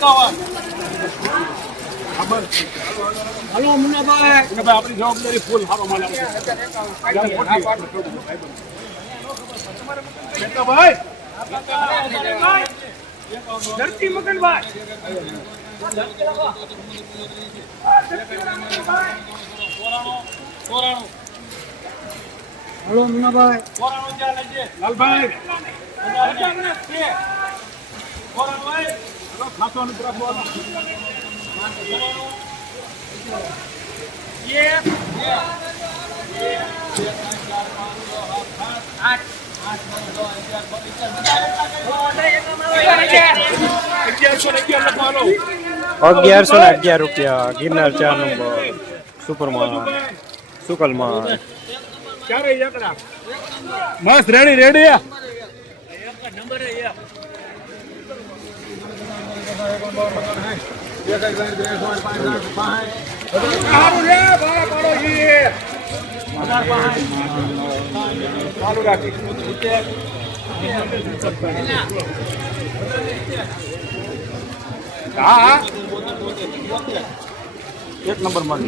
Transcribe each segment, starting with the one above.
એકાવન. હલો મુન્નાભાઈ. ભાઈ આપણી જવાબદારી ફૂલ સારો માલ ભાઈ ધરતી મગનભાઈ હલો લેજે લાલભાઈ. નથી રાખવાનો અગિયારસો ને અગિયાર રૂપિયા. ગિરનાર ચાર નંબર. સુપરમાં સુકલમાં મસ્ત રેડી રેડી સારું રે ભાડા પાડો ઈ ચાલુ રાખી એક નંબરમાં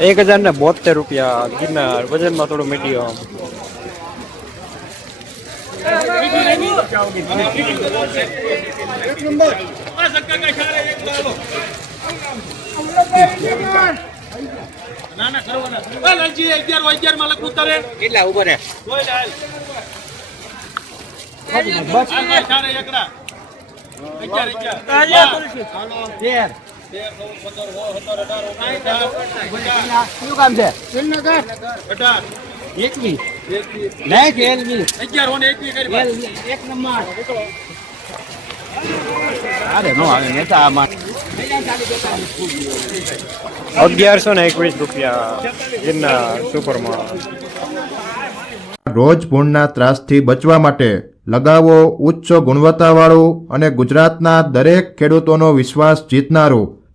એક હજાર ને બોતેર રૂપિયા ગિરનાર. વજનમાં થોડું મીડિયમ. ના ના કરવાના એ લાલજી 11 11 માં લખું કેટલા ઊભો રે જોઈ લે બસ આ ચારે એકડા 11 11 તેર અઢાર શું કામ છે? શ્રીનગર અઢાર. એકવીસ એકવીસ એલવીસ અગિયાર એકવીસ કરી ભાઈ. એલ એક નંબર. અરે નો આવે નેતા આમાં અગિયારસો ને એકવીસ રૂપિયા સુપરમાં. રોજ પૂરના ત્રાસથી બચવા માટે લગાવો ઉચ્ચ ગુણવત્તાવાળું અને ગુજરાતના દરેક ખેડૂતોનો વિશ્વાસ જીતનારું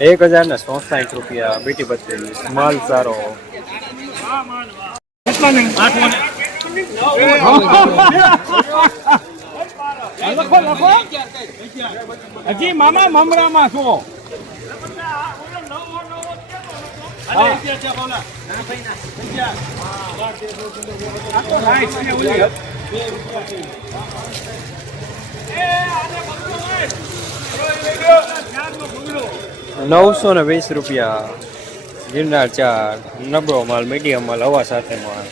એક હજાર ને રૂપિયા બેટી બત્રીસ. માલ સારો. લખો લખો હજી મામા મમરામાં છો. નવસો ને વીસ રૂપિયા. ગિરનાર ચાર નબળો માલ મીડિયમ માલ હવા સાથે માલ